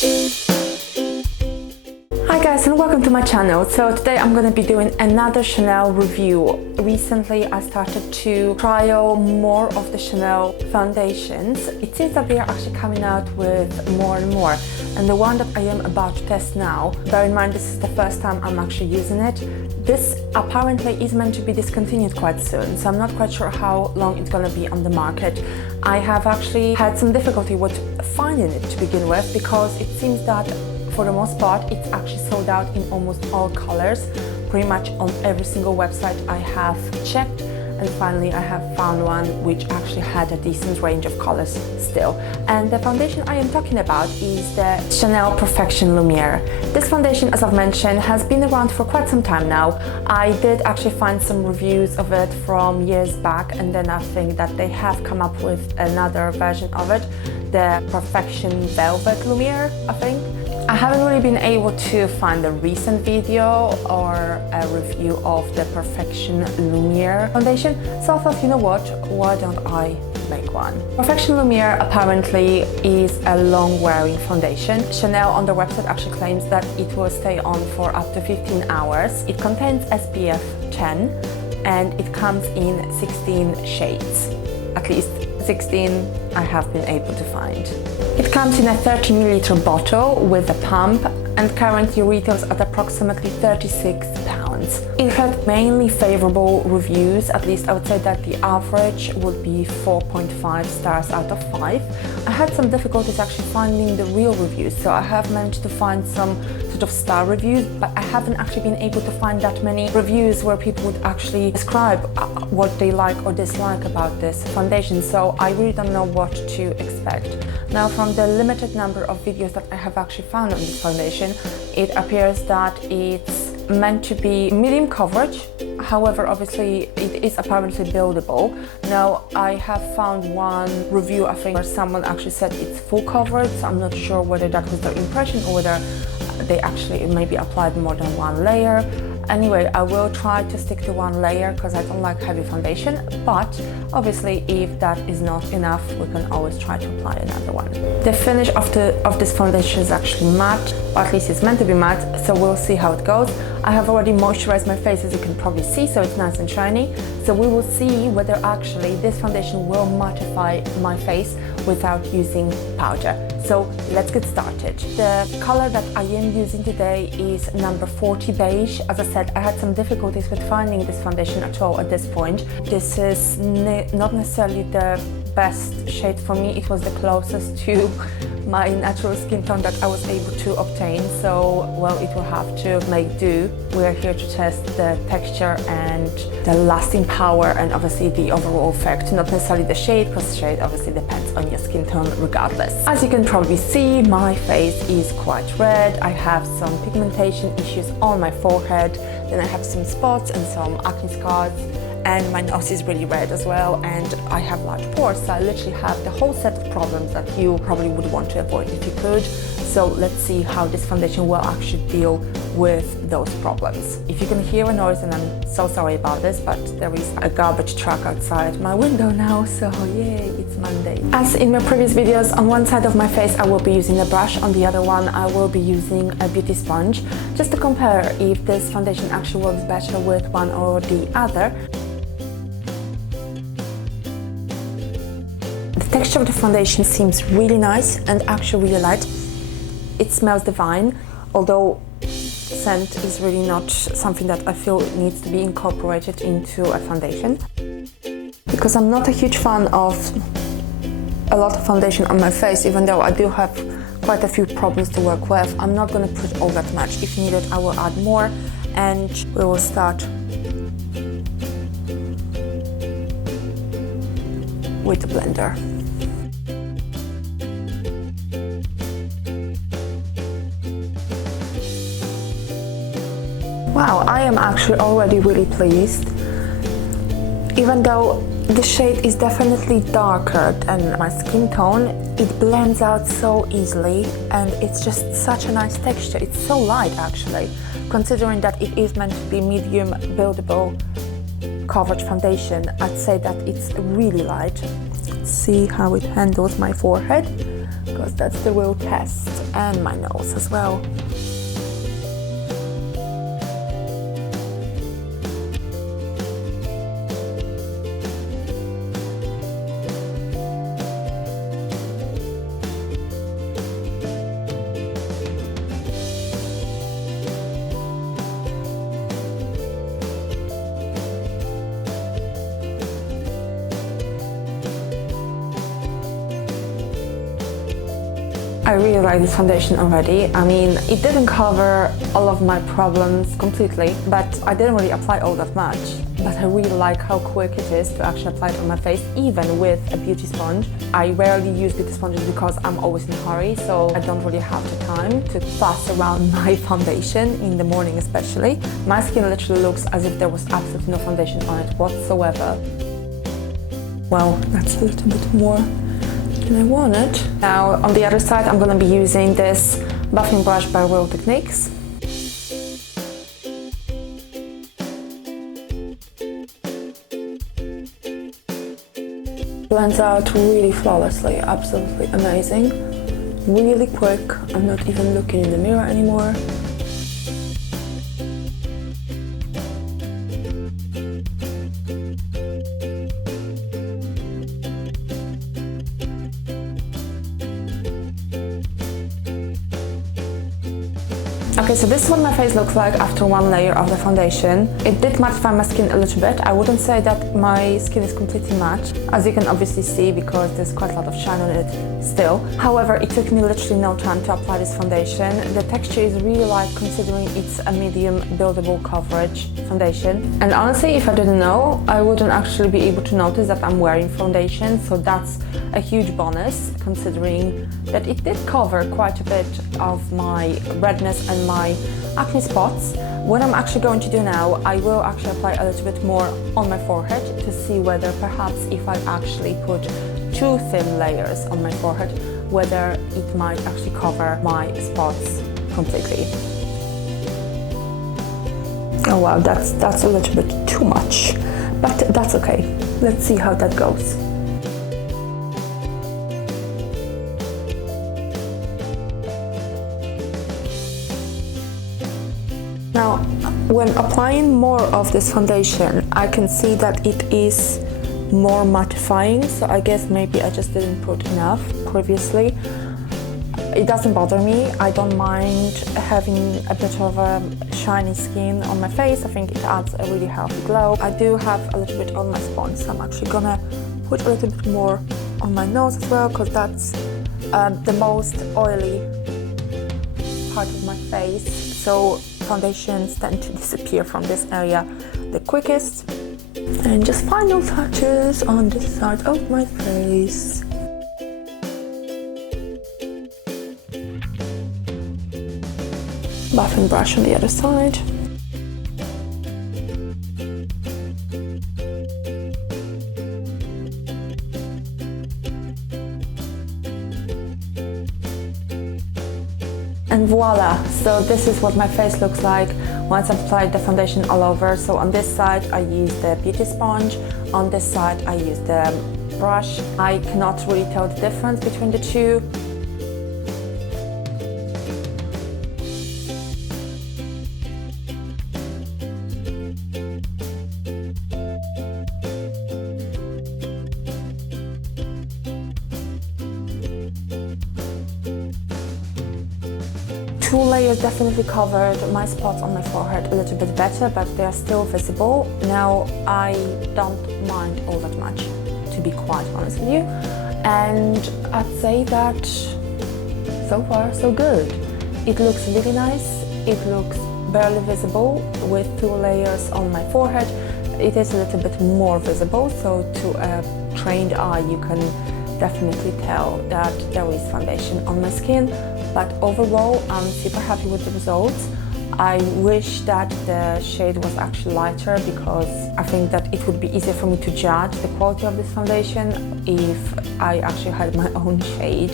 Hi guys, and welcome to my channel. So today I'm going to be doing another Chanel review. Recently I started to trial more of the Chanel foundations. It seems that they are actually coming out with more and more, and the one that I am about to test now, bear in mind this is the first time I'm actually using it. This apparently is meant to be discontinued quite soon, so I'm not quite sure how long it's going to be on the market. I have actually had some difficulty with finding it to begin with, because it seems that for the most part it's actually sold out in almost all colors, pretty much on every single website I have checked, and finally I have found one which actually had a decent range of colors still. And the foundation I am talking about is the Chanel Perfection Lumiere. This foundation, as I've mentioned, has been around for quite some time now. I did actually find some reviews of it from years back, and then I think that they have come up with another version of it, the Perfection Velvet Lumiere, I think. I haven't really been able to find a recent video or a review of the Perfection Lumiere foundation, so I thought, you know what, why don't I make one? Perfection Lumiere apparently is a long-wearing foundation. Chanel on their website actually claims that it will stay on for up to 15 hours. It contains SPF 10 and it comes in 16 shades, at least 16 I have been able to find. It comes in a 30 ml bottle with a pump and currently retails at approximately £36. It had mainly favorable reviews, at least I would say that the average would be 4.5 stars out of 5. I had some difficulties actually finding the real reviews, so I have managed to find some sort of star reviews, but I haven't actually been able to find that many reviews where people would actually describe what they like or dislike about this foundation, so I really don't know what to expect. Now, from the limited number of videos that I have actually found on this foundation, it appears that it's meant to be medium coverage. However, obviously it is apparently buildable. Now, I have found one review, I think, where someone actually said it's full coverage, so I'm not sure whether that was their impression or whether they actually maybe applied more than one layer. Anyway, I will try to stick to one layer because I don't like heavy foundation, but obviously if that is not enough, we can always try to apply another one. The finish of this foundation is actually matte, or at least it's meant to be matte, so we'll see how it goes. I have already moisturized my face, as you can probably see, so it's nice and shiny. So we will see whether actually this foundation will mattify my face without using powder. So let's get started. The color that I am using today is number 40 beige. As I said, I had some difficulties with finding this foundation at all at this point. This is not necessarily the best shade for me. It was the closest to my natural skin tone that I was able to obtain, so well, it will have to make do. We are here to test the texture and the lasting power and obviously the overall effect, not necessarily the shade, because shade obviously depends on your skin tone regardless. As you can probably see, my face is quite red. I have some pigmentation issues on my forehead, then I have some spots and some acne scars, and my nose is really red as well, and I have large pores, so I literally have the whole set of problems that you probably would want to avoid if you could. So let's see how this foundation will actually deal with those problems. If you can hear a noise, and I'm so sorry about this, but there is a garbage truck outside my window now, so yay, it's Monday. As in my previous videos, on one side of my face I will be using a brush, on the other one I will be using a beauty sponge, just to compare if this foundation actually works better with one or the other. The texture of the foundation seems really nice and actually really light. It smells divine, although scent is really not something that I feel needs to be incorporated into a foundation. Because I'm not a huge fan of a lot of foundation on my face, even though I do have quite a few problems to work with, I'm not going to put all that much. If needed, I will add more, and we will start with the blender. Wow, I am actually already really pleased. Even though the shade is definitely darker than my skin tone, it blends out so easily and it's just such a nice texture. It's so light actually, considering that it is meant to be medium buildable coverage foundation. I'd say that it's really light. Let's see how it handles my forehead. Got because that's the real test, and my nose as well. I really like this foundation already. I mean, it didn't cover all of my problems completely, but I didn't really apply all that much. But I really like how quick it is to actually apply it on my face, even with a beauty sponge. I rarely use beauty sponges because I'm always in a hurry, so I don't really have the time to fuss around my foundation, in the morning especially. My skin literally looks as if there was absolutely no foundation on it whatsoever. Well, that's a little bit more than I wanted. Now, on the other side, I'm going to be using this buffing brush by Real Techniques. Blends out really flawlessly, absolutely amazing. Really quick, I'm not even looking in the mirror anymore. Okay, so this is what my face looks like after one layer of the foundation. It did mattify my skin a little bit. I wouldn't say that my skin is completely matte, as you can obviously see, because there's quite a lot of shine on it still. However, it took me literally no time to apply this foundation. The texture is really light considering it's a medium buildable coverage foundation. And honestly, if I didn't know, I wouldn't actually be able to notice that I'm wearing foundation, so that's a huge bonus considering that it did cover quite a bit of my redness and my acne spots. What I'm actually going to do now, I will actually apply a little bit more on my forehead to see whether perhaps if I actually put two thin layers on my forehead, whether it might actually cover my spots completely. Oh wow, that's a little bit too much, but that's okay. Let's see how that goes. Now, when applying more of this foundation, I can see that it is more mattifying, so I guess maybe I just didn't put enough previously. It doesn't bother me. I don't mind having a bit of a shiny skin on my face. I think it adds a really healthy glow. I do have a little bit on my sponge, so I'm actually gonna put a little bit more on my nose as well, because that's the most oily part of my face. So foundations tend to disappear from this area the quickest. And just final touches on this side of my face. Buffing brush on the other side. And voila! So this is what my face looks like once I've applied the foundation all over. So on this side I use the beauty sponge, on this side I use the brush. I cannot really tell the difference between the two. Two layers definitely covered my spots on my forehead a little bit better, but they are still visible. Now, I don't mind all that much, to be quite honest with you. And I'd say that so far, so good. It looks really nice. It looks barely visible with two layers on my forehead. It is a little bit more visible, so to a trained eye, you can definitely tell that there is foundation on my skin. But overall, I'm super happy with the results. I wish that the shade was actually lighter, because I think that it would be easier for me to judge the quality of this foundation if I actually had my own shade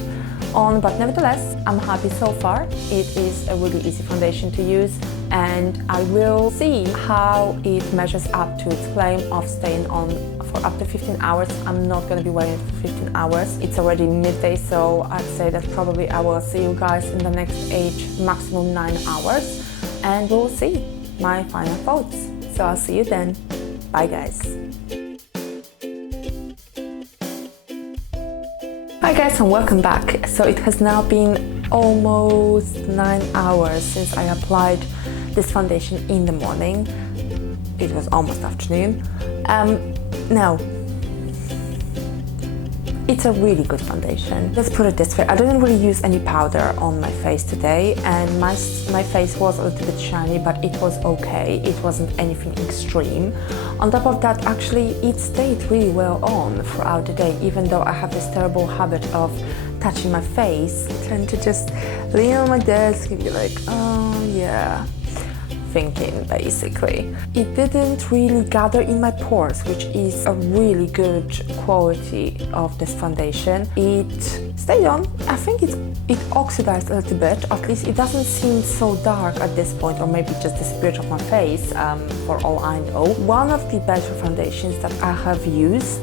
on. But nevertheless, I'm happy so far. It is a really easy foundation to use, and I will see how it measures up to its claim of staying on for up to 15 hours. I'm not gonna be waiting for 15 hours. It's already midday, so I'd say that probably I will see you guys in the next 8, maximum 9 hours, and we'll see my final thoughts. So I'll see you then. Bye guys. Hi guys, and welcome back. So it has now been almost 9 hours since I applied this foundation in the morning. It was almost afternoon. Now, it's a really good foundation. Let's put it this way, I didn't really use any powder on my face today, and my face was a little bit shiny, but it was okay. It wasn't anything extreme. On top of that, actually, it stayed really well on throughout the day, even though I have this terrible habit of touching my face. I tend to just lean on my desk and be like, oh yeah, thinking basically. It didn't really gather in my pores, which is a really good quality of this foundation. It stayed on. I think it oxidized a little bit, at least it doesn't seem so dark at this point, or maybe just the spirit of my face, for all I know. One of the better foundations that I have used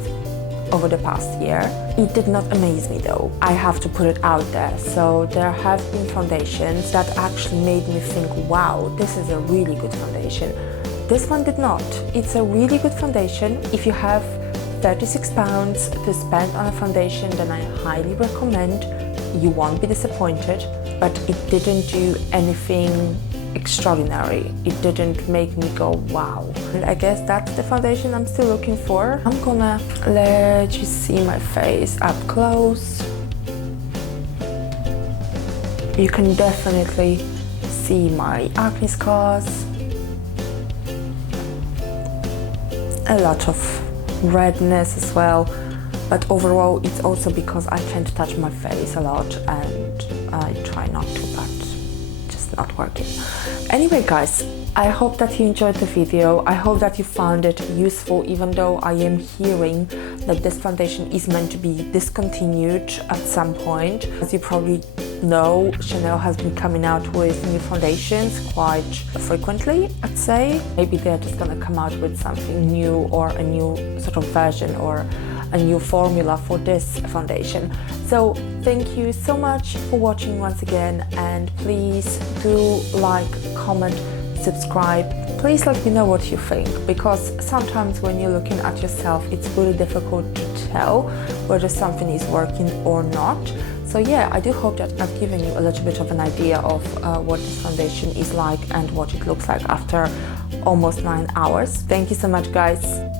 over the past year. It did not amaze me though. I have to put it out there. So there have been foundations that actually made me think, wow, this is a really good foundation. This one did not. It's a really good foundation. If you have £36 to spend on a foundation, then I highly recommend. You won't be disappointed, but it didn't do anything extraordinary. It didn't make me go wow. And I guess that's the foundation I'm still looking for. I'm gonna let you see my face up close. You can definitely see my acne scars, a lot of redness as well, but overall it's also because I tend to touch my face a lot, and I try not to, but not working. Anyway guys, I hope that you enjoyed the video. I hope that you found it useful, even though I am hearing that this foundation is meant to be discontinued at some point. As you probably know, Chanel has been coming out with new foundations quite frequently, I'd say. Maybe they're just gonna come out with something new, or a new sort of version, or a new formula for this foundation. So thank you so much for watching once again, and please do like, comment, subscribe. Please let me know what you think, because sometimes when you're looking at yourself, it's really difficult to tell whether something is working or not. So yeah, I do hope that I've given you a little bit of an idea of what this foundation is like and what it looks like after almost 9 hours. Thank you so much guys.